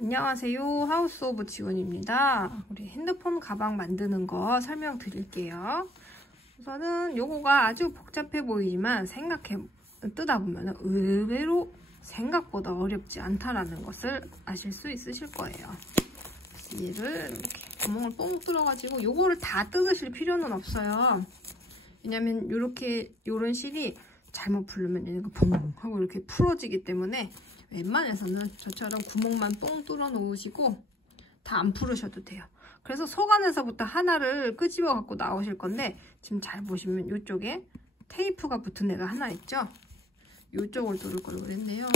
안녕하세요. 하우스 오브 지원입니다. 우리 핸드폰 가방 만드는 거 설명드릴게요. 우선은 요거가 아주 복잡해 보이지만 뜨다 보면 의외로 생각보다 어렵지 않다라는 것을 아실 수 있으실 거예요. 얘를 이렇게 구멍을 뽕 뚫어가지고 요거를 다 뜯으실 필요는 없어요. 왜냐면 요런 실이 잘못 풀르면 얘가 펑 하고 이렇게 풀어지기 때문에 웬만해서는 저처럼 구멍만 뽕 뚫어 놓으시고 다 안 풀으셔도 돼요. 그래서 속 안에서부터 하나를 끄집어 갖고 나오실 건데, 지금 잘 보시면 이쪽에 테이프가 붙은 애가 하나 있죠? 이쪽을 뚫을 걸 그랬네요.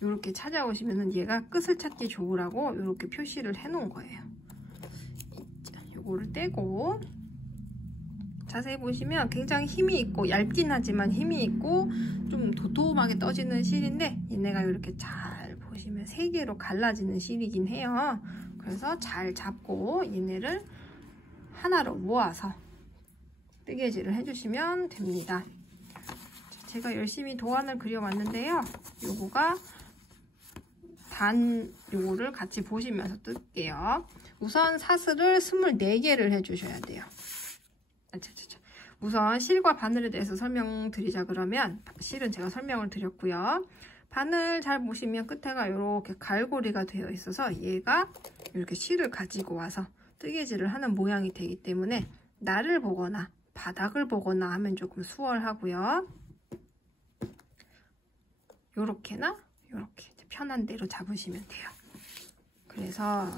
이렇게 찾아오시면은 얘가 끝을 찾기 좋으라고 이렇게 표시를 해 놓은 거예요. 요거를 떼고, 자세히 보시면 굉장히 힘이 있고 얇긴 하지만 힘이 있고 좀 도톰하게 떠지는 실인데, 얘네가 이렇게 잘 보시면 3개로 갈라지는 실이긴 해요. 그래서 잘 잡고 얘네를 하나로 모아서 뜨개질을 해주시면 됩니다. 제가 열심히 도안을 그려왔는데요. 요거가 요거를 같이 보시면서 뜰게요. 우선 사슬을 24개를 해주셔야 돼요. 우선 실과 바늘에 대해서 설명드리자 그러면, 실은 제가 설명을 드렸고요. 바늘 잘 보시면 끝에가 이렇게 갈고리가 되어 있어서 얘가 이렇게 실을 가지고 와서 뜨개질을 하는 모양이 되기 때문에 날을 보거나 바닥을 보거나 하면 조금 수월하고요. 요렇게나 요렇게 편한 대로 잡으시면 돼요. 그래서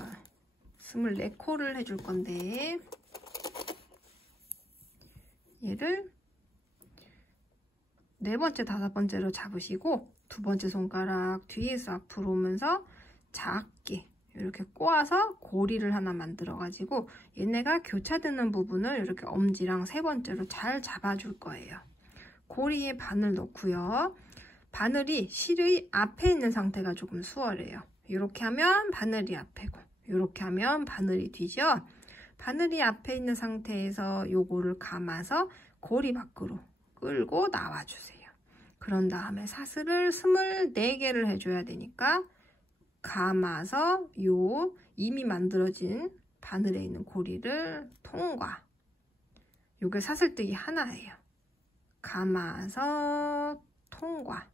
24코를 해줄 건데, 얘를 4번째, 5번째로 잡으시고 2번째 손가락 뒤에서 앞으로 오면서 작게 이렇게 꼬아서 고리를 하나 만들어 가지고 얘네가 교차되는 부분을 이렇게 엄지랑 3번째로 잘 잡아줄 거예요. 고리에 바늘 넣고요. 바늘이 실의 앞에 있는 상태가 조금 수월해요. 이렇게 하면 바늘이 앞에고 이렇게 하면 바늘이 뒤죠. 바늘이 앞에 있는 상태에서 요거를 감아서 고리 밖으로 끌고 나와주세요. 그런 다음에 사슬을 24개를 해줘야 되니까 감아서 요 이미 만들어진 바늘에 있는 고리를 통과. 요게 사슬뜨기 하나예요. 감아서 통과.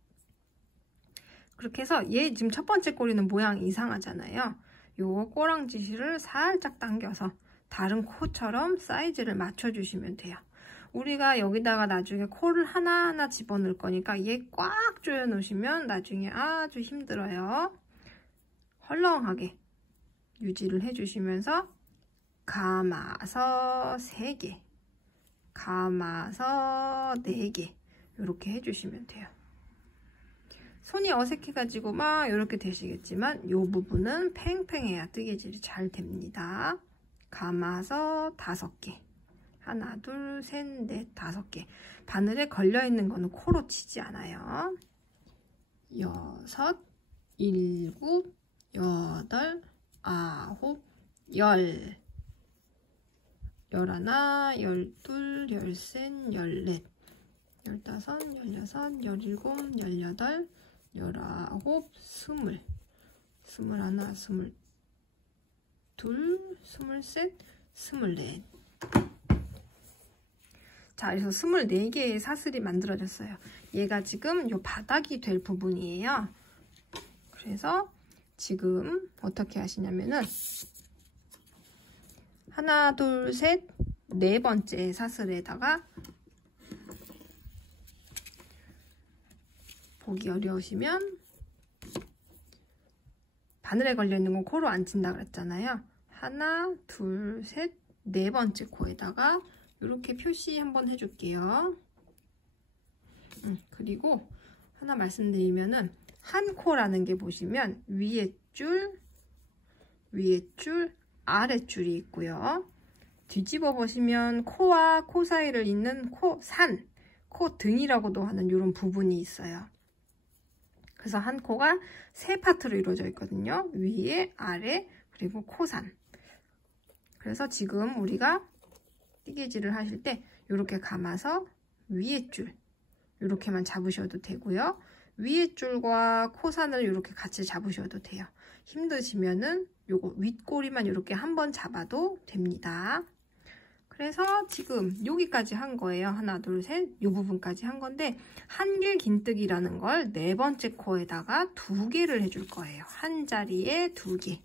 그렇게 해서 얘 지금 첫 번째 꼬리는 모양이 이상하잖아요. 요 꼬랑지실을 살짝 당겨서 다른 코처럼 사이즈를 맞춰주시면 돼요. 우리가 여기다가 나중에 코를 하나하나 집어넣을 거니까 얘 꽉 조여 놓으시면 나중에 아주 힘들어요. 헐렁하게 유지를 해주시면서 감아서 3개, 감아서 4개 이렇게 해주시면 돼요. 손이 어색해가지고 막 이렇게 되시겠지만 이 부분은 팽팽해야 뜨개질이 잘 됩니다. 감아서 5개. 하나, 둘, 셋, 넷, 5개. 바늘에 걸려있는 거는 코로 치지 않아요. 6, 7, 8, 9, 10. 11, 12, 13, 14, 15, 16, 17, 18, 19, 20, 21, 22, 23, 24. 자, 그래서 24개의 사슬이 만들어졌어요. 얘가 지금 요 바닥이 될 부분이에요. 그래서 지금 어떻게 하시냐면은 하나, 둘, 셋, 4번째 사슬에다가, 보기 어려우시면 바늘에 걸려있는 건 코로 안 친다 그랬잖아요. 하나, 둘, 셋, 4번째 코에다가 이렇게 표시 한번 해줄게요. 그리고 하나 말씀드리면은 한 코라는 게 보시면 위에 줄, 아래 줄이 있고요. 뒤집어 보시면 코와 코 사이를 잇는 코 등이라고도 하는 이런 부분이 있어요. 그래서 한 코가 3파트로 이루어져 있거든요. 위에, 아래, 그리고 코산. 그래서 지금 우리가 뜨개질을 하실 때 이렇게 감아서 위에 줄 이렇게만 잡으셔도 되고요. 위에 줄과 코산을 이렇게 같이 잡으셔도 돼요. 힘드시면은 요거 윗꼬리만 이렇게 한번 잡아도 됩니다. 그래서 지금 여기까지 한 거예요. 하나, 둘, 셋, 이 부분까지 한 건데 한길 긴뜨기라는 걸 네 번째 코에다가 2개를 해줄 거예요. 한 자리에 2개.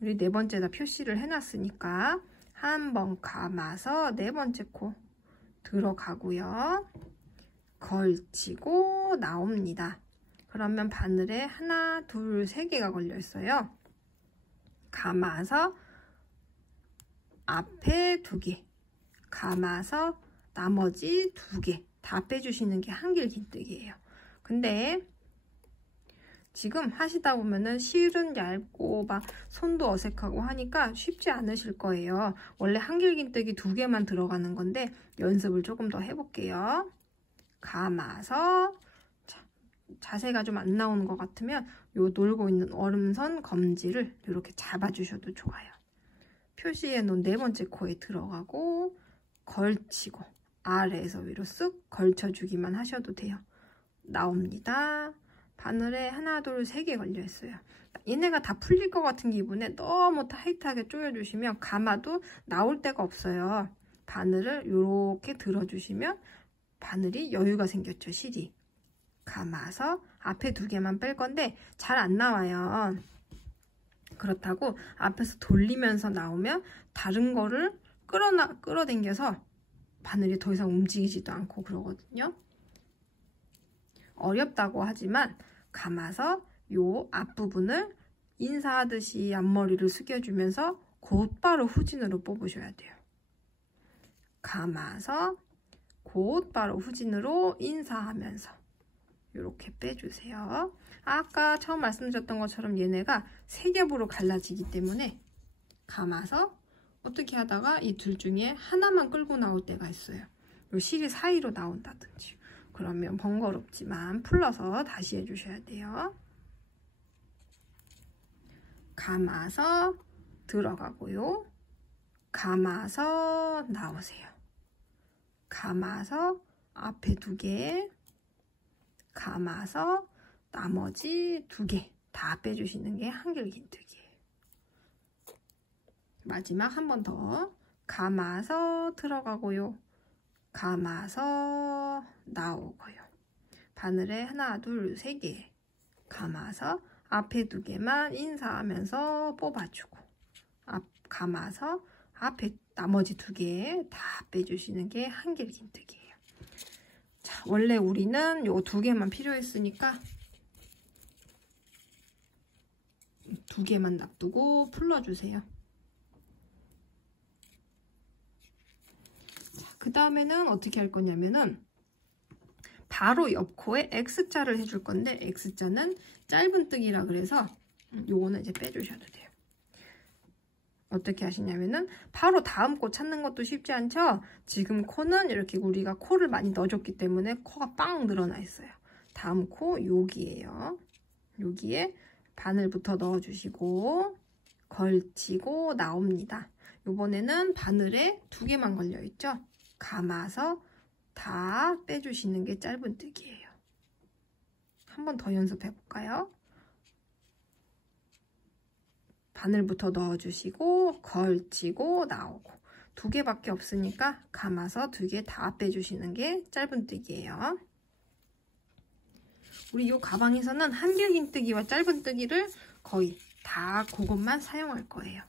우리 네 번째다 표시를 해놨으니까 한번 감아서 네 번째 코 들어가고요. 걸치고 나옵니다. 그러면 바늘에 하나, 둘, 3개가 걸려 있어요. 감아서 앞에 2개, 감아서 나머지 2개 다 빼주시는 게 한길 긴뜨기예요. 근데 지금 하시다 보면은 실은 얇고 막 손도 어색하고 하니까 쉽지 않으실 거예요. 원래 한길 긴뜨기 2개만 들어가는 건데 연습을 조금 더 해볼게요. 감아서 자세가 좀 안 나오는 것 같으면 요 놀고 있는 얼음선 검지를 이렇게 잡아주셔도 좋아요. 표시해 놓은 네 번째 코에 들어가고 걸치고 아래에서 위로 쓱 걸쳐주기만 하셔도 돼요. 나옵니다. 바늘에 하나, 둘, 3개 걸려 있어요. 얘네가 다 풀릴 것 같은 기분에 너무 타이트하게 조여주시면 감아도 나올 데가 없어요. 바늘을 이렇게 들어주시면 바늘이 여유가 생겼죠, 실이. 감아서 앞에 2개만 뺄 건데 잘 안 나와요. 그렇다고 앞에서 돌리면서 나오면 다른 거를 끌어당겨서 바늘이 더 이상 움직이지도 않고 그러거든요. 어렵다고 하지만 감아서 요 앞부분을 인사하듯이 앞머리를 숙여주면서 곧바로 후진으로 뽑으셔야 돼요. 감아서 곧바로 후진으로 인사하면서 이렇게 빼주세요. 아까 처음 말씀드렸던 것처럼 얘네가 3겹으로 갈라지기 때문에 감아서 어떻게 하다가 이 둘 중에 하나만 끌고 나올 때가 있어요. 요 실이 사이로 나온다든지. 그러면 번거롭지만 풀러서 다시 해주셔야 돼요. 감아서 들어가고요. 감아서 나오세요. 감아서 앞에 2개, 감아서 나머지 2개 다 빼주시는 게 한길 긴뜨기예요. 마지막 한 번 더 감아서 들어가고요. 감아서 나오고요. 바늘에 하나, 둘, 3개 감아서 앞에 2개만 인사하면서 뽑아주고 감아서 앞에 나머지 2개 다 빼주시는 게 한길 긴뜨기예요. 자, 원래 우리는 요 2개만 필요했으니까 2개만 놔두고 풀러주세요. 그 다음에는 어떻게 할 거냐면은 바로 옆 코에 X자를 해줄 건데 X자는 짧은뜨기라 그래서 요거는 이제 빼주셔도 돼요. 어떻게 하시냐면은 바로 다음 코 찾는 것도 쉽지 않죠? 지금 코는 이렇게 우리가 코를 많이 넣어줬기 때문에 코가 빵 늘어나 있어요. 다음 코 여기에요. 여기에 바늘부터 넣어주시고 걸치고 나옵니다. 요번에는 바늘에 2개만 걸려있죠? 감아서 다 빼주시는 게 짧은뜨기예요. 한 번 더 연습해 볼까요? 바늘부터 넣어주시고 걸치고 나오고 2개밖에 없으니까 감아서 2개 다 빼주시는 게 짧은뜨기예요. 우리 이 가방에서는 한길 긴뜨기와 짧은뜨기를 거의 다 그것만 사용할 거예요.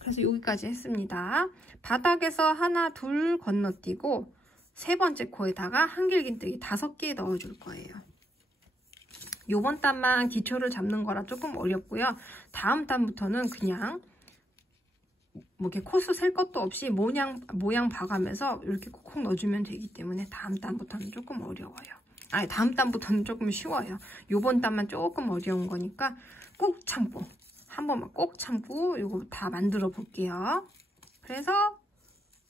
그래서 여기까지 했습니다. 바닥에서 하나, 둘 건너뛰고 3번째 코에다가 한길 긴뜨기 5개 넣어줄 거예요. 요번 단만 기초를 잡는 거라 조금 어렵고요. 다음 단부터는 그냥 뭐 이렇게 코수 셀 것도 없이 모양 봐가면서 이렇게 콕콕 넣어주면 되기 때문에 다음 단부터는 조금 어려워요. 아니, 다음 단부터는 조금 쉬워요. 요번 단만 조금 어려운 거니까 꼭 참고 한 번만 꼭 참고 이거 다 만들어 볼게요. 그래서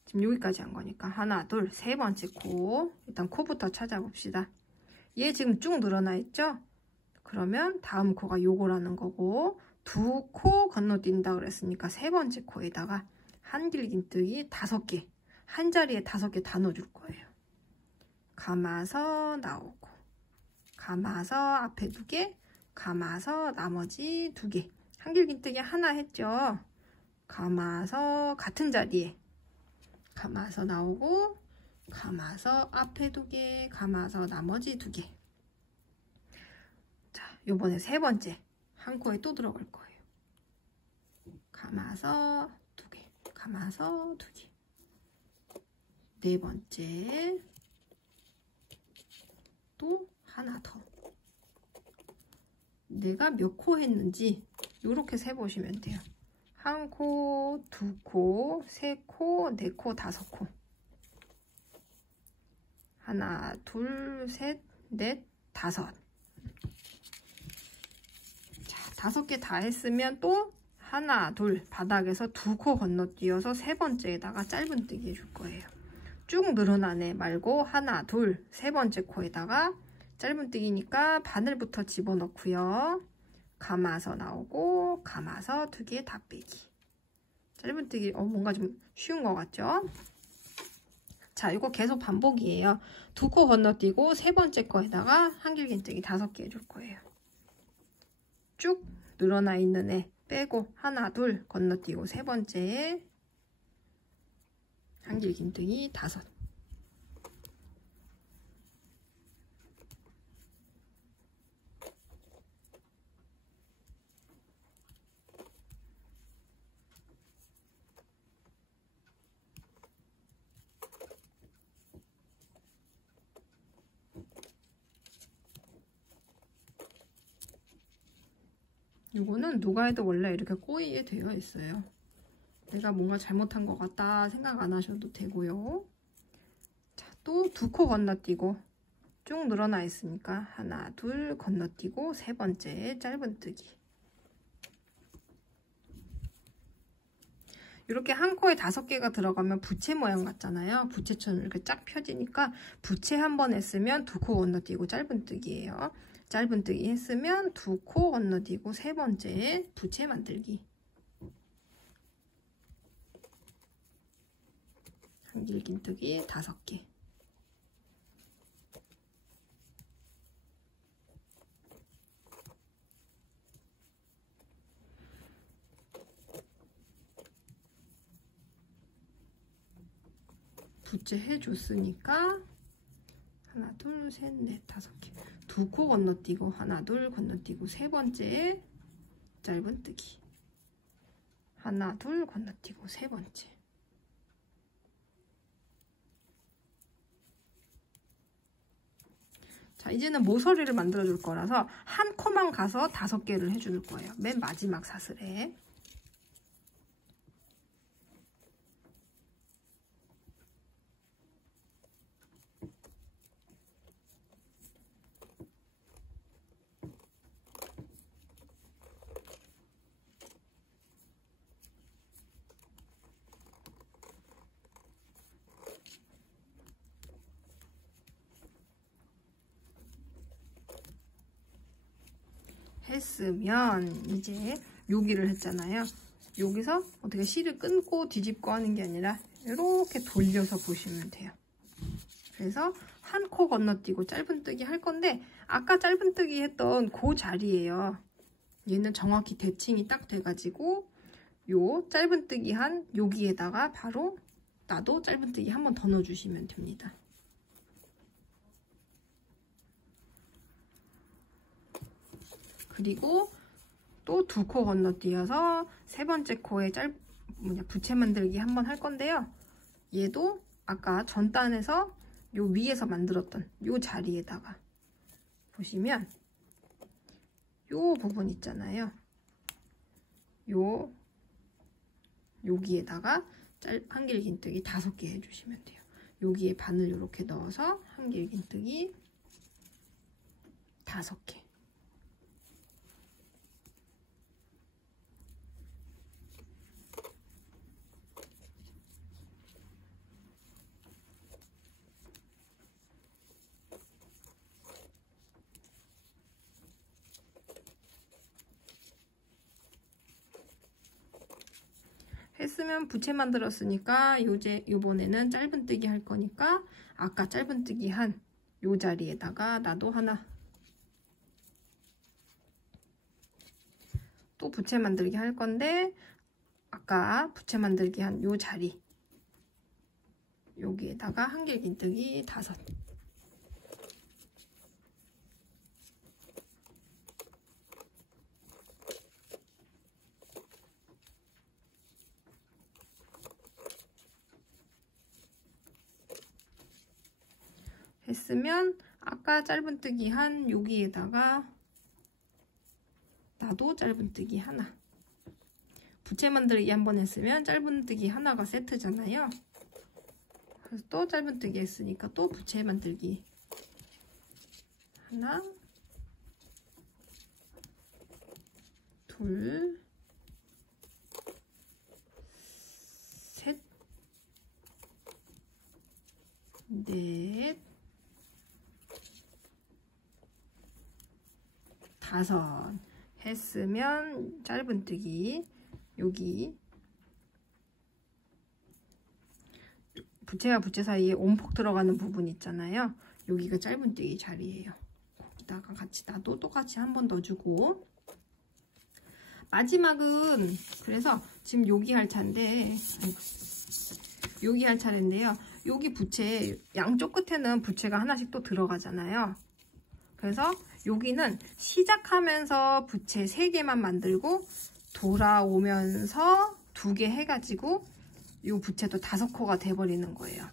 지금 여기까지 한 거니까 하나, 둘, 3번째 코. 일단 코부터 찾아봅시다. 얘 지금 쭉 늘어나 있죠? 그러면 다음 코가 요거라는 거고 2코 건너뛴다 그랬으니까 3번째 코에다가 한길 긴뜨기 5개, 한 자리에 5개 다 넣어줄 거예요. 감아서 나오고 감아서 앞에 2개, 감아서 나머지 2개. 한길긴뜨기 하나 했죠. 감아서 같은 자리에 감아서 나오고, 감아서 앞에 2개, 감아서 나머지 2개. 자, 요번에 3번째 한 코에 또 들어갈 거예요. 감아서 2개, 감아서 2개. 4번째 또 하나 더. 내가 몇 코 했는지 이렇게 세보시면 돼요. 1코, 2코, 3코, 4코, 5코. 하나, 둘, 셋, 넷, 5. 자, 5개 다 했으면 또 하나, 둘, 바닥에서 2코 건너뛰어서 3번째에다가 짧은뜨기 해줄 거예요. 쭉 늘어난 애 말고 하나, 둘, 3번째 코에다가 짧은뜨기니까 바늘부터 집어넣고요. 감아서 나오고, 감아서 2개 다 빼기. 짧은뜨기 뭔가 좀 쉬운 것 같죠? 자, 이거 계속 반복이에요. 2코 건너뛰고 3번째 거에다가 한길긴뜨기 5개 해줄 거예요. 쭉 늘어나 있는 애 빼고 하나, 둘 건너뛰고 3번째에 한길긴뜨기 5. 이거는 누가 해도 원래 이렇게 꼬이게 되어 있어요. 내가 뭔가 잘못한 것 같다 생각 안 하셔도 되고요. 자, 또 2코 건너뛰고 쭉 늘어나 있으니까 하나, 둘 건너뛰고 3번째 짧은뜨기. 이렇게 한 코에 5개가 들어가면 부채 모양 같잖아요. 부채처럼 이렇게 쫙 펴지니까 부채 한 번 했으면 2코 건너뛰고 짧은뜨기예요. 짧은뜨기 했으면 2코 건너뛰고 3번째 부채 만들기. 한길긴뜨기 5개. 부채 해줬으니까 하나, 둘, 셋, 넷, 5개. 2코 건너뛰고 하나, 둘 건너뛰고 3번째 짧은뜨기. 하나, 둘 건너뛰고 3번째. 자, 이제는 모서리를 만들어 줄 거라서 한 코만 가서 5개를 해줄 거예요. 맨 마지막 사슬에. 했으면 이제 여기를 했잖아요. 여기서 어떻게 실을 끊고 뒤집고 하는 게 아니라 이렇게 돌려서 보시면 돼요. 그래서 한 코 건너뛰고 짧은뜨기 할 건데 아까 짧은뜨기 했던 그 자리예요. 얘는 정확히 대칭이 딱 돼가지고 요 짧은뜨기 한 여기에다가 바로 나도 짧은뜨기 한 번 더 넣어주시면 됩니다. 그리고 또 2코 건너뛰어서 3번째 코에 부채 만들기 한번 할 건데요. 얘도 아까 전 단에서 요 위에서 만들었던 요 자리에다가 보시면 요 부분 있잖아요. 여기에다가 한길긴뜨기 5개 해주시면 돼요. 여기에 바늘 이렇게 넣어서 한길긴뜨기 5개. 했으면 부채 만들었으니까 요번에는 짧은뜨기 할 거니까 아까 짧은뜨기 한 요 자리에다가 나도 하나 또 부채 만들기 할 건데 아까 부채 만들기 한 요 자리 여기에다가 한길긴뜨기 5. 했으면 아까 짧은뜨기 한 여기에다가 나도 짧은뜨기 하나. 부채 만들기 한번 했으면 짧은뜨기 하나가 세트잖아요. 그래서 또 짧은뜨기 했으니까 또 부채 만들기 하나, 둘, 셋, 넷, 5 했으면 짧은뜨기 여기 부채와 부채 사이에 온폭 들어가는 부분 있잖아요. 여기가 짧은뜨기 자리예요. 거기다가 같이 나도 똑같이 한 번 넣어주고 마지막은 그래서 지금 여기 할 차인데 여기 할 차례인데요. 여기 부채 양쪽 끝에는 부채가 하나씩 또 들어가잖아요. 그래서 여기는 시작하면서 부채 3개만 만들고 돌아오면서 2개 해가지고 이 부채도 5코가 돼버리는 거예요.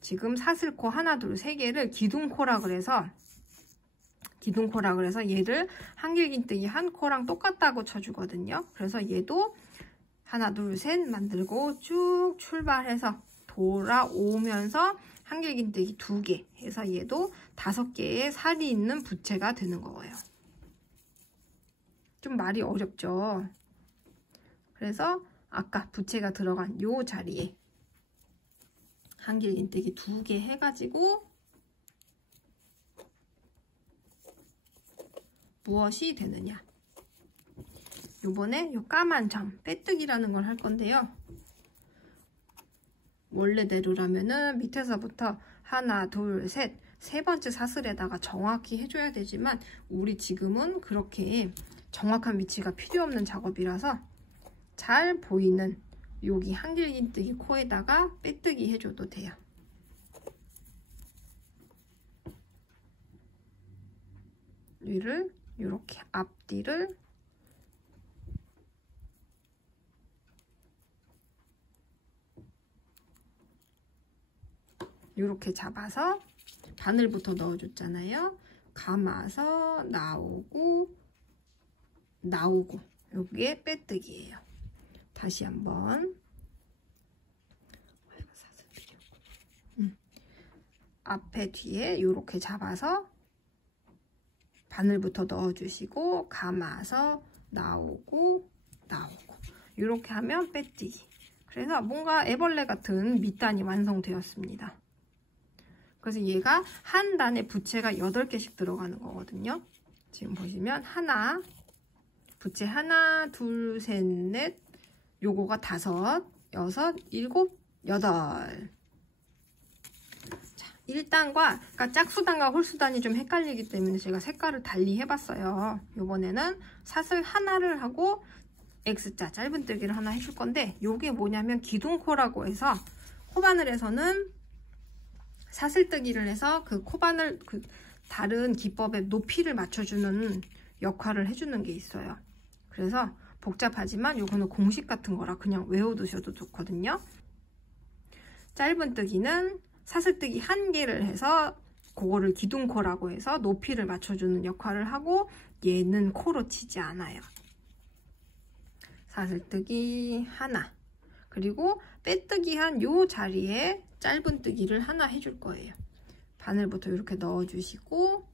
지금 사슬코 하나, 둘, 3개를 기둥코라 그래서 얘를 한길긴뜨기 한 코랑 똑같다고 쳐주거든요. 그래서 얘도 하나, 둘, 셋 만들고 쭉 출발해서 돌아오면서 한길긴뜨기 2개 해서 얘도 5개의 살이 있는 부채가 되는 거예요. 좀 말이 어렵죠. 그래서 아까 부채가 들어간 요 자리에 한길긴뜨기 2개 해가지고 무엇이 되느냐. 요번에 요 까만 점 빼뜨기라는 걸 할 건데요. 원래대로라면은 밑에서부터 하나, 둘, 셋, 3번째 사슬에다가 정확히 해줘야 되지만 우리 지금은 그렇게 정확한 위치가 필요 없는 작업이라서 잘 보이는 여기 한길긴뜨기 코에다가 빼뜨기 해줘도 돼요. 위를 이렇게 앞뒤를 이렇게 잡아서 바늘부터 넣어줬잖아요. 감아서 나오고 여기에 빼뜨기예요. 다시 한번 앞에 뒤에 이렇게 잡아서 바늘부터 넣어주시고 감아서 나오고 이렇게 하면 빼뜨기. 그래서 뭔가 애벌레 같은 밑단이 완성되었습니다. 그래서 얘가 한 단에 부채가 8개씩 들어가는 거거든요. 지금 보시면 하나, 부채 하나, 둘, 셋, 넷, 요거가 5, 6, 7, 8. 자, 1단과, 그러니까 짝수단과 홀수단이 좀 헷갈리기 때문에 제가 색깔을 달리 해봤어요. 요번에는 사슬 하나를 하고 X자 짧은뜨기를 하나 해줄 건데, 요게 뭐냐면 기둥코라고 해서 코바늘에서는 사슬뜨기를 해서 그 코바늘, 그 다른 기법의 높이를 맞춰주는 역할을 해주는 게 있어요. 그래서 복잡하지만 요거는 공식 같은 거라 그냥 외워두셔도 좋거든요. 짧은뜨기는 사슬뜨기 1개를 해서 그거를 기둥코라고 해서 높이를 맞춰주는 역할을 하고 얘는 코로 치지 않아요. 사슬뜨기 하나, 그리고 빼뜨기 한 요 자리에 짧은뜨기를 하나 해줄 거예요. 바늘부터 이렇게 넣어주시고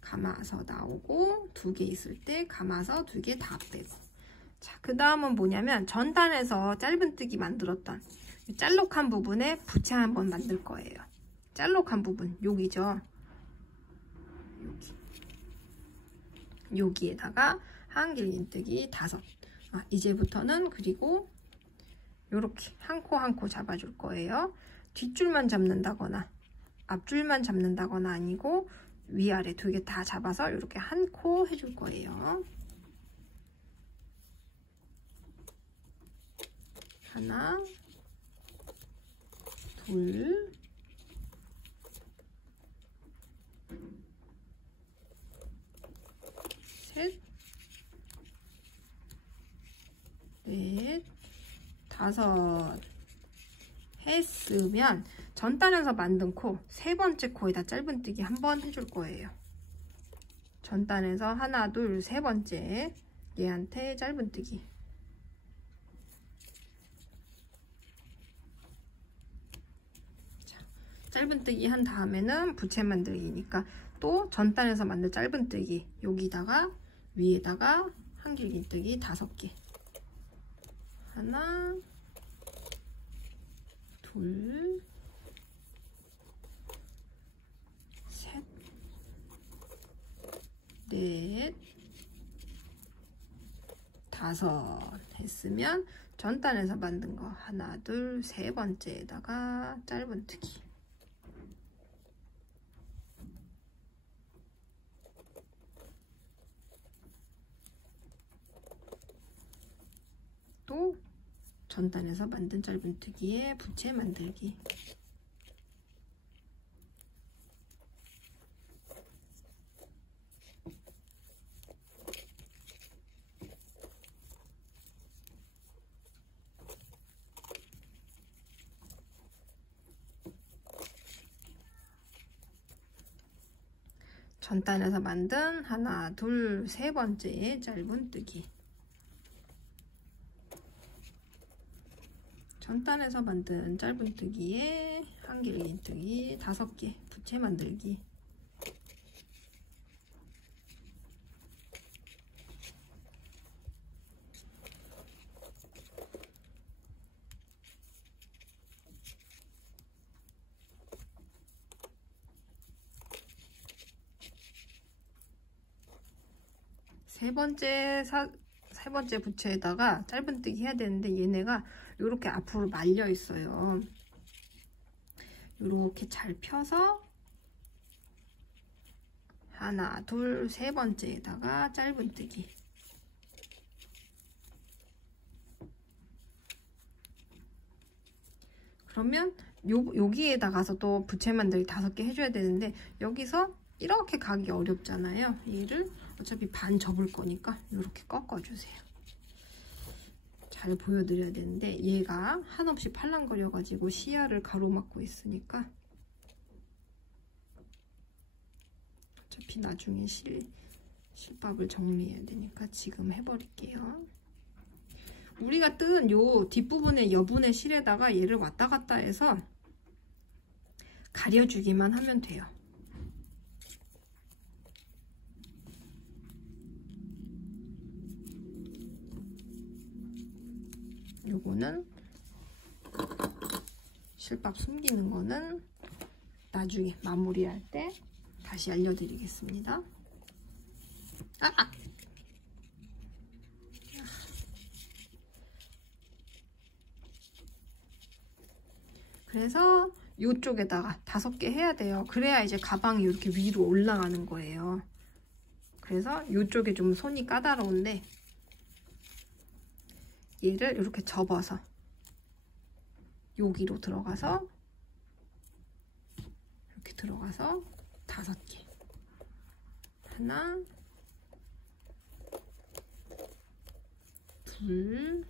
감아서 나오고 2개 있을 때 감아서 2개 다 빼고. 자, 그 다음은 뭐냐면 전단에서 짧은뜨기 만들었던 짤록한 부분에 부채 한번 만들 거예요. 짤록한 부분 여기죠. 여기에다가 한길긴뜨기 5. 이제부터는 그리고 이렇게 한 코 한 코 잡아줄 거예요. 뒷줄만 잡는다거나 앞줄만 잡는다거나 아니고 위아래 2개 다 잡아서 이렇게 한 코 해줄 거예요. 하나, 둘, 셋, 넷, 다섯 했으면 전단에서 만든 코 세 번째 코에다 짧은뜨기 한번 해줄 거예요. 전단에서 하나, 둘, 세 번째 얘한테 짧은뜨기. 짧은뜨기 한 다음에는 부채 만들기니까 또 전단에서 만든 짧은뜨기 여기다가 위에다가 한길긴뜨기 5개. 하나, 둘, 셋, 넷, 다섯 했으면 전단에서 만든 거 하나, 둘, 세 번째에다가 짧은뜨기. 또 전단에서 만든 짧은뜨기에 부채 만들기. 전단에서 만든 하나, 둘, 세 번째에 짧은뜨기. 전단에서 만든 짧은뜨기에 한길긴뜨기 5개, 부채 만들기. 세 번째 부채에다가 짧은뜨기 해야 되는데 얘네가 이렇게 앞으로 말려 있어요. 이렇게 잘 펴서 하나, 둘, 세 번째에다가 짧은뜨기. 그러면 여기에다가서 또 부채 만들기 5개 해줘야 되는데 여기서 이렇게 가기 어렵잖아요. 얘를 어차피 반 접을 거니까 이렇게 꺾어주세요. 잘 보여드려야 되는데 얘가 한없이 팔랑거려가지고 시야를 가로막고 있으니까 어차피 나중에 실밥을 정리해야 되니까 지금 해버릴게요. 우리가 뜬 요 뒷부분의 여분의 실에다가 얘를 왔다 갔다 해서 가려주기만 하면 돼요. 요거는 실밥 숨기는 거는 나중에 마무리할 때 다시 알려드리겠습니다. 그래서 이쪽에다가 5개 해야 돼요. 그래야 이제 가방이 이렇게 위로 올라가는 거예요. 그래서 이쪽에 좀 손이 까다로운데 얘를 이렇게 접어서 여기로 들어가서 이렇게 들어가서 5개. 하나, 둘,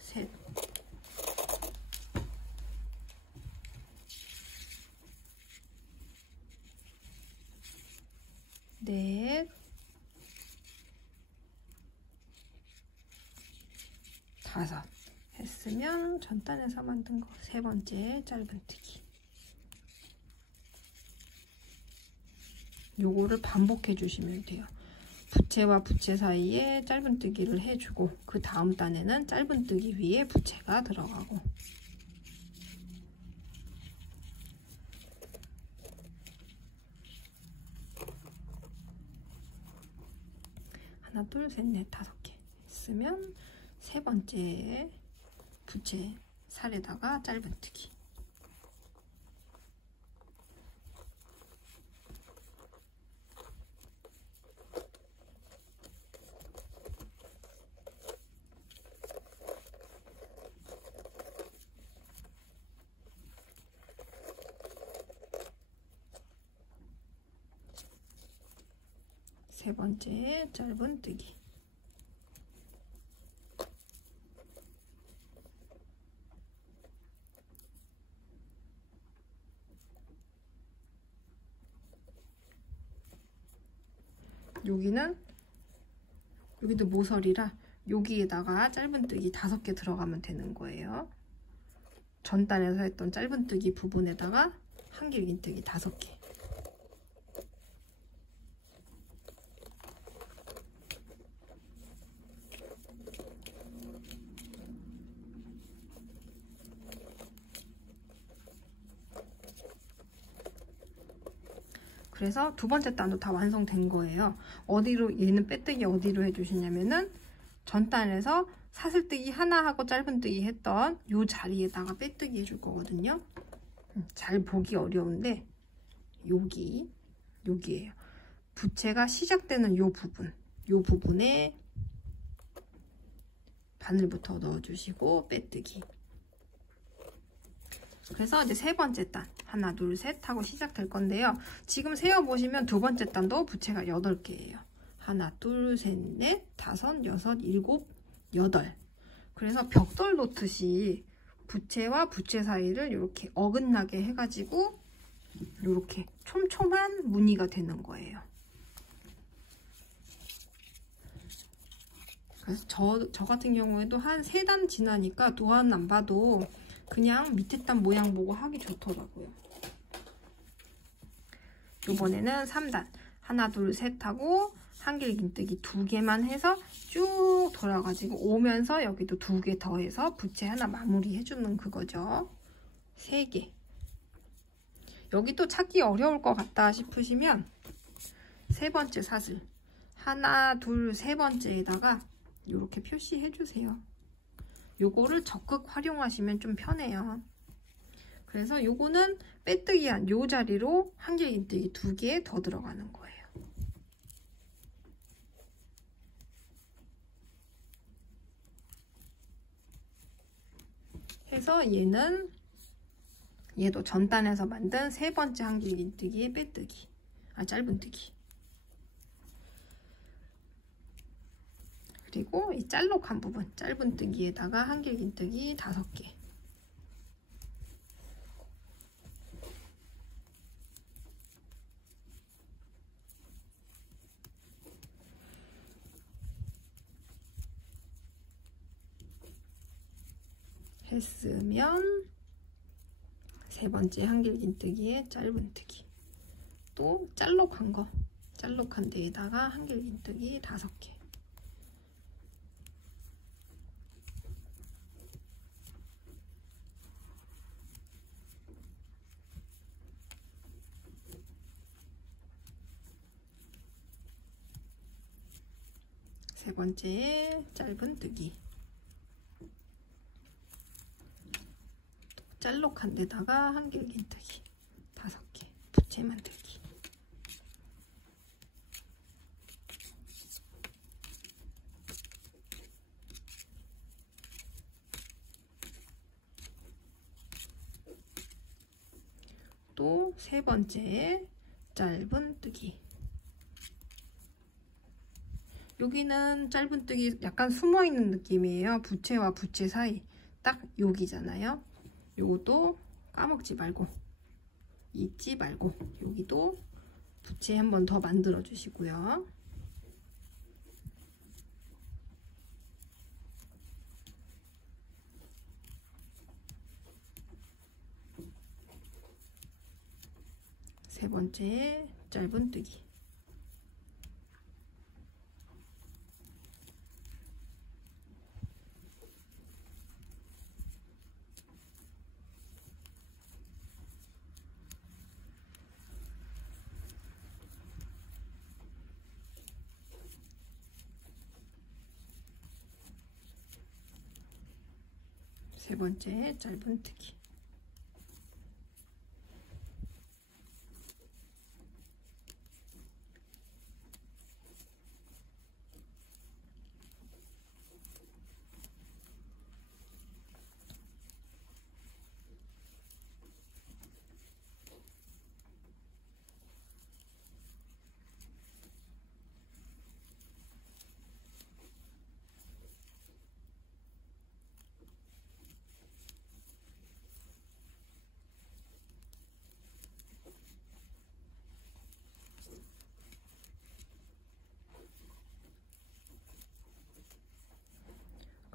셋, 넷, 다섯 했으면 전단에서 만든 거 세 번째 짧은뜨기. 요거를 반복해 주시면 돼요. 부채와 부채 사이에 짧은뜨기를 해주고 그 다음 단에는 짧은뜨기 위에 부채가 들어가고. 하나, 둘, 셋, 넷, 5개 했으면 세 번째 부채 살에다가 짧은뜨기. 세 번째 짧은뜨기. 여기도 모서리라 여기에다가 짧은뜨기 5개 들어가면 되는 거예요. 전단에서 했던 짧은뜨기 부분에다가 한길긴뜨기 5개. 그래서 두 번째 단도 다 완성된 거예요. 어디로, 얘는 빼뜨기 어디로 해주시냐면은 전단에서 사슬뜨기 하나 하고 짧은뜨기 했던 요 자리에다가 빼뜨기 해줄 거거든요. 잘 보기 어려운데 여기에요. 부채가 시작되는 요 부분에 바늘부터 넣어주시고 빼뜨기. 그래서 이제 세 번째 단 하나 둘 셋 하고 시작될 건데요. 지금 세어보시면 두 번째 단도 부채가 8개예요. 하나 둘 셋 넷 다섯 여섯 일곱 8. 그래서 벽돌 놓듯이 부채와 부채 사이를 이렇게 어긋나게 해가지고 이렇게 촘촘한 무늬가 되는 거예요. 그래서 저 같은 경우에도 한 3단 지나니까 도안 안 봐도 그냥 밑에 단 모양 보고 하기 좋더라고요. 이번에는 3단 하나 둘 셋 하고 한길긴뜨기 2개만 해서 쭉 돌아가지고 오면서 여기도 2개 더해서 부채 하나 마무리 해주는 그거죠. 3개. 여기 또 찾기 어려울 것 같다 싶으시면 세 번째 사슬 하나 둘 세 번째에다가 이렇게 표시해 주세요. 요거를 적극 활용하시면 좀 편해요. 그래서 요거는 빼뜨기 한 요 자리로 한길긴뜨기 2개 더 들어가는 거예요. 해서 얘도 전단에서 만든 세 번째 한길긴뜨기의 빼뜨기, 짧은뜨기. 그리고 이 짤록한 부분, 짧은뜨기에다가 한길긴뜨기 5개. 했으면 세 번째 한길긴뜨기에 짧은뜨기. 또 짤록한 거, 짤록한 데에다가 한길긴뜨기 5개. 세 번째 짧은뜨기. 짤록한 데다가 한길긴뜨기 5개. 부채 만들기. 또 세 번째 짧은뜨기. 여기는 짧은뜨기 약간 숨어있는 느낌이에요. 부채와 부채 사이 딱 여기잖아요. 요것도 까먹지 말고 잊지 말고 여기도 부채 한 번 더 만들어 주시고요. 세 번째 짧은뜨기. 세 번째 짧은뜨기.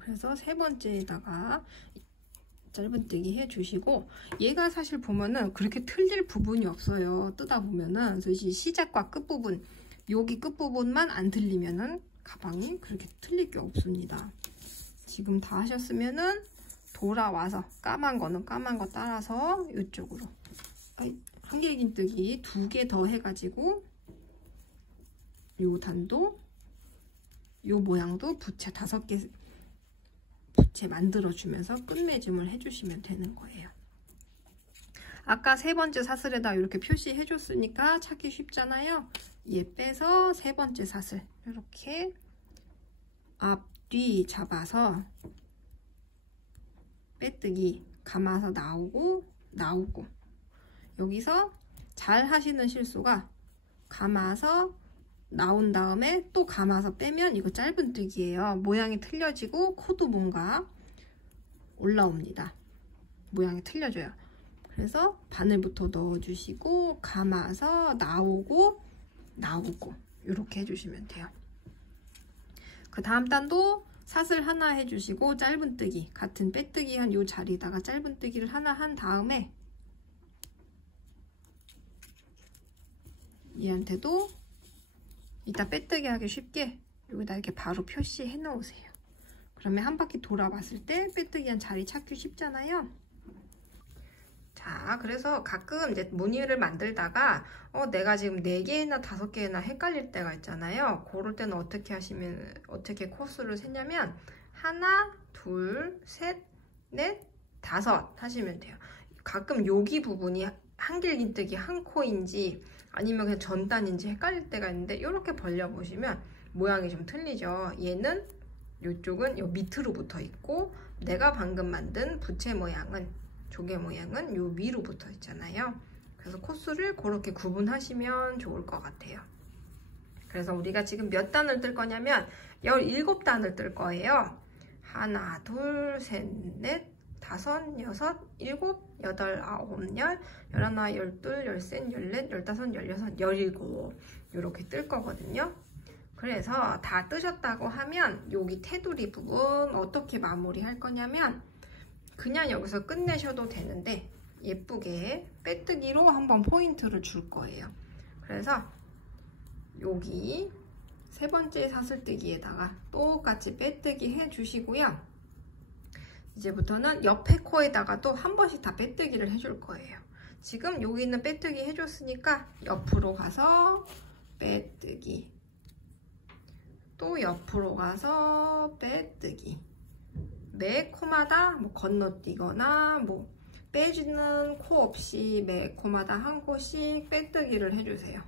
그래서 세 번째에다가 짧은뜨기 해주시고, 얘가 사실 보면은 그렇게 틀릴 부분이 없어요. 뜯다 보면은. 그래서 시작과 끝부분, 여기 끝부분만 안 틀리면은 가방이 그렇게 틀릴 게 없습니다. 지금 다 하셨으면은 돌아와서 까만 거는 까만 거 따라서 이쪽으로 한길긴뜨기 2개 더 해가지고 요 단도, 요 모양도 부채 5개 부채 만들어주면서 끝맺음을 해주시면 되는 거예요. 아까 세 번째 사슬에다 이렇게 표시해줬으니까 찾기 쉽잖아요. 얘 빼서 세 번째 사슬 이렇게 앞, 뒤 잡아서 빼뜨기 감아서 나오고 여기서 잘 하시는 실수가 감아서 나온 다음에 또 감아서 빼면 이거 짧은뜨기예요. 모양이 틀려지고 코도 뭔가 올라옵니다. 모양이 틀려져요. 그래서 바늘부터 넣어주시고 감아서 나오고 이렇게 해주시면 돼요. 그 다음 단도 사슬 하나 해주시고 짧은뜨기 같은 빼뜨기 한 요 자리에다가 짧은뜨기를 하나 한 다음에 얘한테도 이따 빼뜨기 하기 쉽게 여기다 이렇게 바로 표시해 놓으세요. 그러면 한 바퀴 돌아봤을 때 빼뜨기 한 자리 찾기 쉽잖아요. 자, 그래서 가끔 이제 무늬를 만들다가 내가 지금 4개나 5개나 헷갈릴 때가 있잖아요. 그럴 때는 어떻게 코스를 세냐면 하나, 둘, 셋, 넷, 5 하시면 돼요. 가끔 여기 부분이 한길긴뜨기 한 코인지 아니면 그냥 전단인지 헷갈릴 때가 있는데 이렇게 벌려보시면 모양이 좀 틀리죠. 얘는 이쪽은 요 밑으로 붙어 있고 내가 방금 만든 부채 모양은 조개 모양은 요 위로 붙어 있잖아요. 그래서 코스를 그렇게 구분하시면 좋을 것 같아요. 그래서 우리가 지금 몇 단을 뜰 거냐면 17단을 뜰 거예요. 하나, 둘, 셋, 넷, 5, 6, 7, 8, 9, 10, 11, 12, 13, 14, 15, 16, 17 이렇게 뜰 거거든요. 그래서 다 뜨셨다고 하면 여기 테두리 부분 어떻게 마무리할 거냐면 그냥 여기서 끝내셔도 되는데 예쁘게 빼뜨기로 한번 포인트를 줄 거예요. 그래서 여기 세 번째 사슬뜨기에다가 똑같이 빼뜨기 해주시고요. 이제부터는 옆에 코에다가 또 한 번씩 다 빼뜨기를 해줄 거예요. 지금 여기 있는 빼뜨기 해줬으니까 옆으로 가서 빼뜨기, 또 옆으로 가서 빼뜨기, 매 코마다 뭐 건너뛰거나 뭐 빼주는 코 없이 매 코마다 한 코씩 빼뜨기를 해주세요.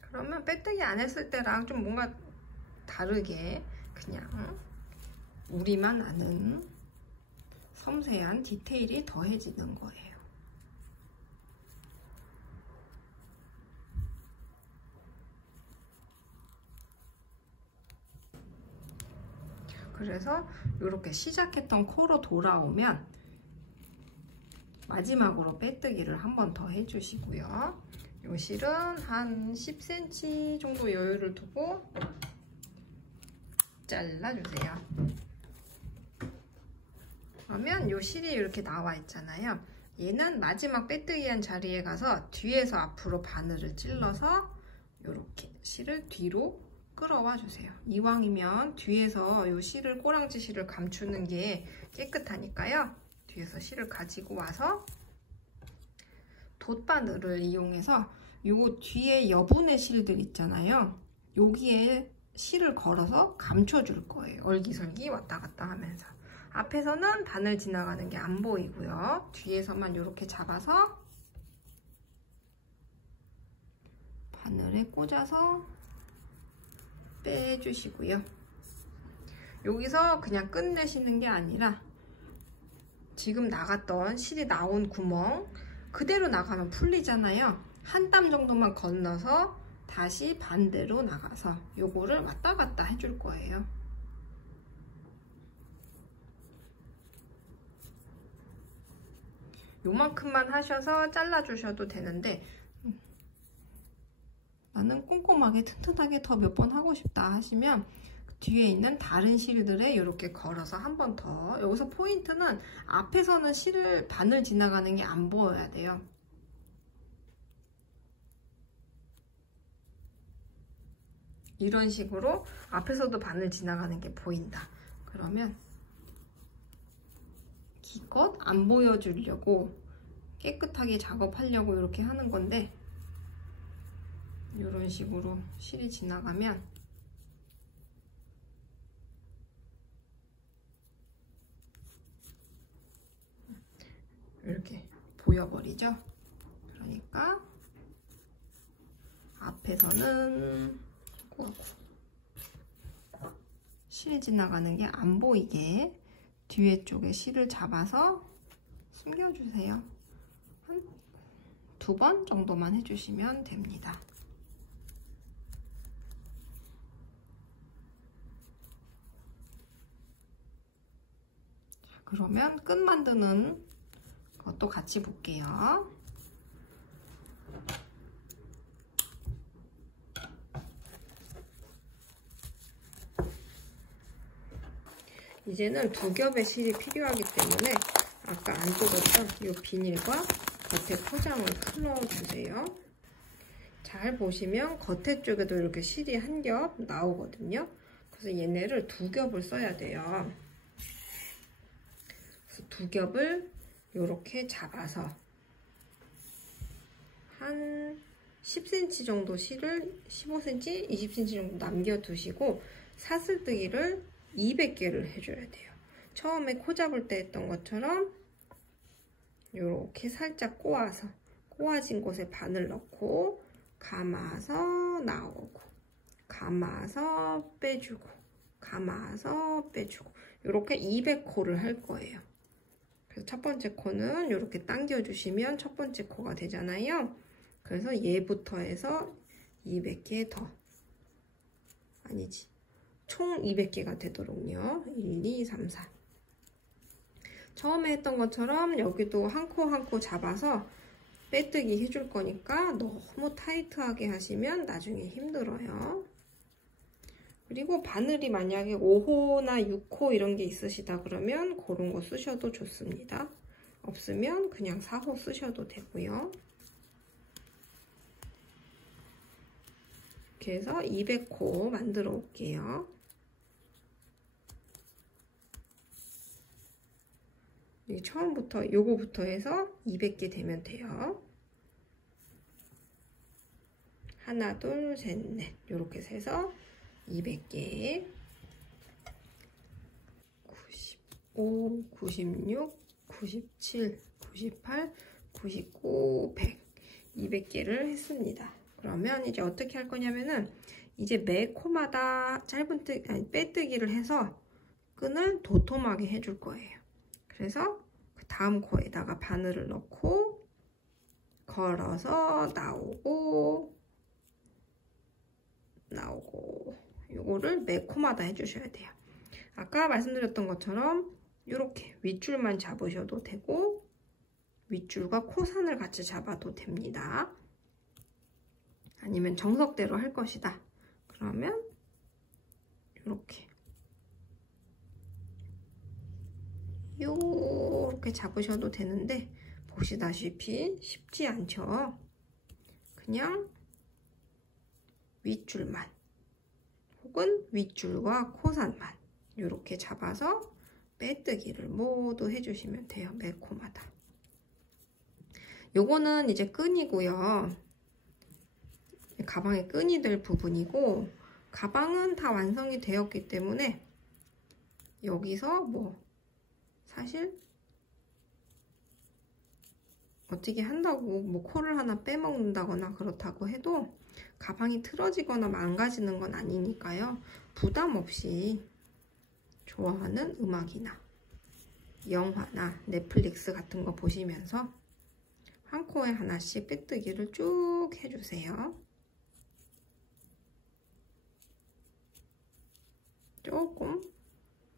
그러면 빼뜨기 안 했을 때랑 좀 뭔가 다르게 그냥 우리만 아는 섬세한 디테일이 더해지는 거예요. 그래서 이렇게 시작했던 코로 돌아오면 마지막으로 빼뜨기를 한 번 더 해주시고요. 요 실은 한 10cm 정도 여유를 두고 잘라주세요. 그러면 요 실이 이렇게 나와 있잖아요. 얘는 마지막 빼뜨기 한 자리에 가서 뒤에서 앞으로 바늘을 찔러서 이렇게 실을 뒤로 끌어와 주세요. 이왕이면 뒤에서 요 실을, 꼬랑지 실을 감추는 게 깨끗하니까요. 뒤에서 실을 가지고 와서 돗바늘을 이용해서 요 뒤에 여분의 실들 있잖아요. 여기에 실을 걸어서 감춰줄 거예요. 얼기설기 왔다 갔다 하면서. 앞에서는 바늘 지나가는 게 안 보이고요. 뒤에서만 이렇게 잡아서 바늘에 꽂아서 빼주시고요. 여기서 그냥 끝내시는 게 아니라 지금 나갔던 실이 나온 구멍 그대로 나가면 풀리잖아요. 한 땀 정도만 건너서 다시 반대로 나가서 요거를 왔다 갔다 해줄 거예요. 요만큼만 하셔서 잘라주셔도 되는데 나는 꼼꼼하게 튼튼하게 더 몇 번 하고 싶다 하시면 뒤에 있는 다른 실들에 이렇게 걸어서 한 번 더. 여기서 포인트는 앞에서는 실을 바늘 지나가는 게 안 보여야 돼요. 이런 식으로 앞에서도 바늘 지나가는 게 보인다. 그러면 기껏 안 보여주려고 깨끗하게 작업하려고 이렇게 하는 건데 이런 식으로 실이 지나가면 이렇게 보여버리죠. 그러니까 앞에서는 꼭 실이 지나가는 게 안 보이게 뒤에 쪽에 실을 잡아서 숨겨주세요. 한 2번 정도만 해주시면 됩니다. 자, 그러면 끈 만드는 것도 같이 볼게요. 이제는 2겹의 실이 필요하기 때문에 아까 안 뜯었던 이 비닐과 겉에 포장을 풀어주세요. 잘 보시면 겉에 쪽에도 이렇게 실이 한 겹 나오거든요. 그래서 얘네를 2겹을 써야 돼요. 그래서 2겹을 이렇게 잡아서 한 10cm 정도 실을 15cm, 20cm 정도 남겨두시고 사슬뜨기를 200개를 해줘야 돼요. 처음에 코 잡을 때 했던 것처럼 이렇게 살짝 꼬아서 꼬아진 곳에 바늘 넣고 감아서 나오고 감아서 빼주고 감아서 빼주고 이렇게 200코를 할 거예요. 그래서 첫 번째 코는 이렇게 당겨주시면 첫 번째 코가 되잖아요. 그래서 얘부터 해서 200개 더 아니지 총 200개가 되도록요. 1, 2, 3, 4 처음에 했던 것처럼 여기도 한 코 한 코 잡아서 빼뜨기 해줄 거니까 너무 타이트하게 하시면 나중에 힘들어요. 그리고 바늘이 만약에 5호나 6호 이런 게 있으시다 그러면 그런 거 쓰셔도 좋습니다. 없으면 그냥 4호 쓰셔도 되고요. 이렇게 해서 200코 만들어 올게요. 처음부터 요거부터 해서 200개 되면 돼요. 하나, 둘, 셋, 넷 이렇게 해서 200개 95, 96, 97, 98, 99, 100 200개를 했습니다. 그러면 이제 어떻게 할 거냐면은 이제 매 코마다 빼뜨기를 해서 끈을 도톰하게 해줄 거예요. 그래서 그 다음 코에다가 바늘을 넣고 걸어서 나오고 요거를 매 코마다 해주셔야 돼요. 아까 말씀드렸던 것처럼 이렇게 윗줄만 잡으셔도 되고 윗줄과 코산을 같이 잡아도 됩니다. 아니면 정석대로 할 것이다. 그러면 이렇게 잡으셔도 되는데 보시다시피 쉽지 않죠. 그냥 윗줄만 혹은 윗줄과 코산만 이렇게 잡아서 빼뜨기를 모두 해주시면 돼요. 매 코마다. 요거는 이제 끈이고요. 가방에 끈이 될 부분이고 가방은 다 완성이 되었기 때문에 여기서 뭐 사실 어떻게 한다고 뭐 코를 하나 빼먹는다거나 그렇다고 해도 가방이 틀어지거나 망가지는 건 아니니까요. 부담 없이 좋아하는 음악이나 영화나 넷플릭스 같은 거 보시면서 한 코에 하나씩 빼뜨기를 쭉 해주세요. 조금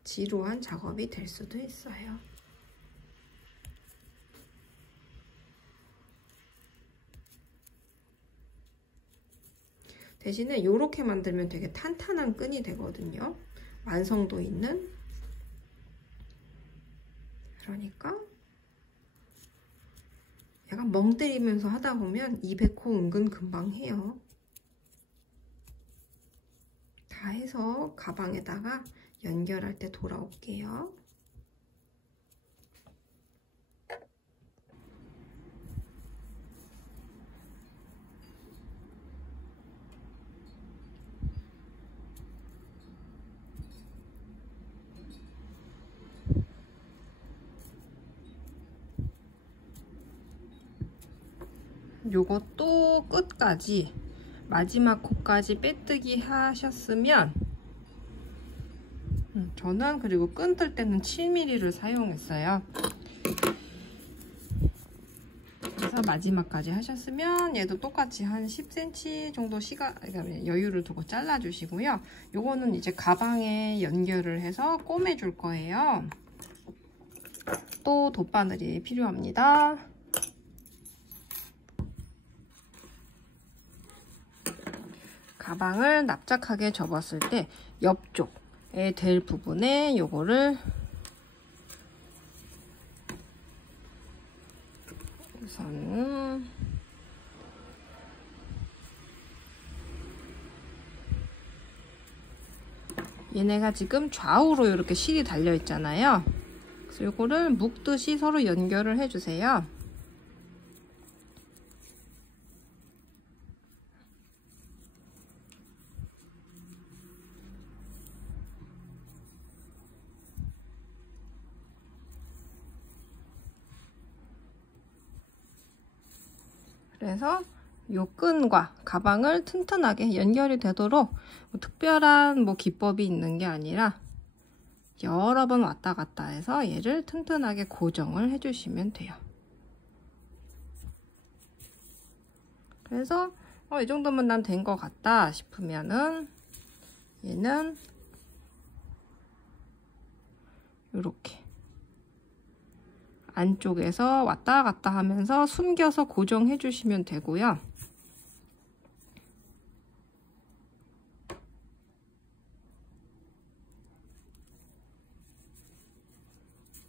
지루한 작업이 될 수도 있어요. 대신에 이렇게 만들면 되게 탄탄한 끈이 되거든요. 완성도 있는. 그러니까 약간 멍 때리면서 하다 보면 200호 은근 금방 해요. 다 해서 가방에다가 연결할 때 돌아올게요. 요것도 끝까지 마지막 코까지 빼뜨기 하셨으면 저는 그리고 끈 뜰 때는 7mm를 사용했어요. 그래서 마지막까지 하셨으면 얘도 똑같이 한 10cm 정도 여유를 두고 잘라주시고요. 요거는 이제 가방에 연결을 해서 꼬매줄 거예요. 또 돗바늘이 필요합니다. 가방을 납작하게 접었을 때 옆쪽에 될 부분에 요거를 우선 얘네가 지금 좌우로 이렇게 실이 달려 있잖아요. 그래서 요거를 묶듯이 서로 연결을 해주세요. 그래서 요 끈과 가방을 튼튼하게 연결이 되도록 뭐 특별한 기법이 있는 게 아니라 여러 번 왔다 갔다 해서 얘를 튼튼하게 고정을 해주시면 돼요. 그래서 이 정도면 난 된 것 같다 싶으면은 얘는 이렇게 안쪽에서 왔다 갔다 하면서 숨겨서 고정해 주시면 되고요.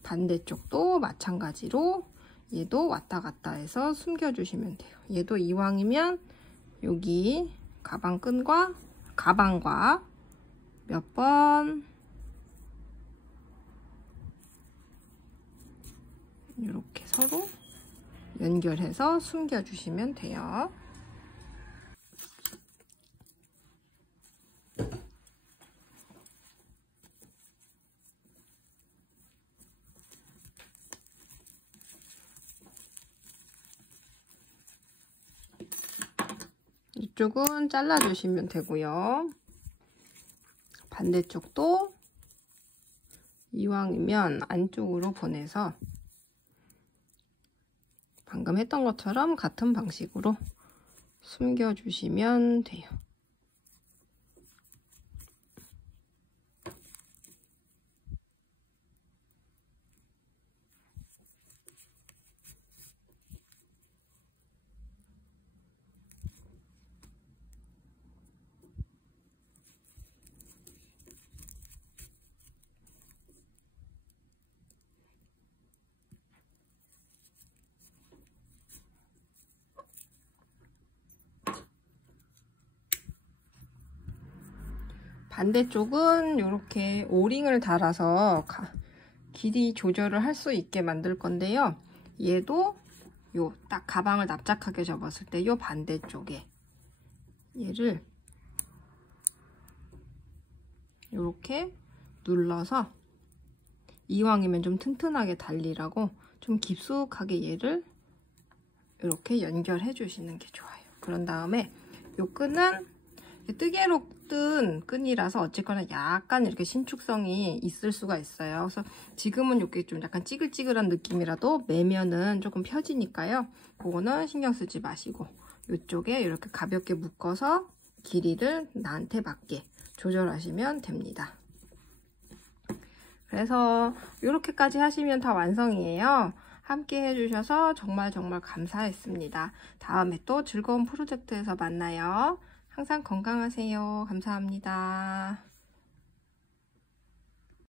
반대쪽도 마찬가지로 얘도 왔다 갔다 해서 숨겨 주시면 돼요. 얘도 이왕이면 여기 가방과 몇 번 이렇게 서로 연결해서 숨겨 주시면 돼요. 이쪽은 잘라주시면 되고요. 반대쪽도 이왕이면 안쪽으로 보내서 방금 했던 것처럼 같은 방식으로 숨겨주시면 돼요. 반대쪽은 이렇게 오링을 달아서 길이 조절을 할 수 있게 만들 건데요. 얘도 요 딱 가방을 납작하게 접었을 때 요 반대쪽에 얘를 이렇게 눌러서 이왕이면 좀 튼튼하게 달리라고 좀 깊숙하게 얘를 이렇게 연결해 주시는 게 좋아요. 그런 다음에 이 끈은 뜨개로 뜬 끈이라서 어쨌거나 약간 이렇게 신축성이 있을 수가 있어요. 그래서 지금은 이게 좀 약간 찌글찌글한 느낌이라도 매면은 조금 펴지니까요. 그거는 신경 쓰지 마시고 이쪽에 이렇게 가볍게 묶어서 길이를 나한테 맞게 조절하시면 됩니다. 그래서 이렇게까지 하시면 다 완성이에요. 함께 해주셔서 정말 감사했습니다. 다음에 또 즐거운 프로젝트에서 만나요. 항상 건강하세요. 감사합니다.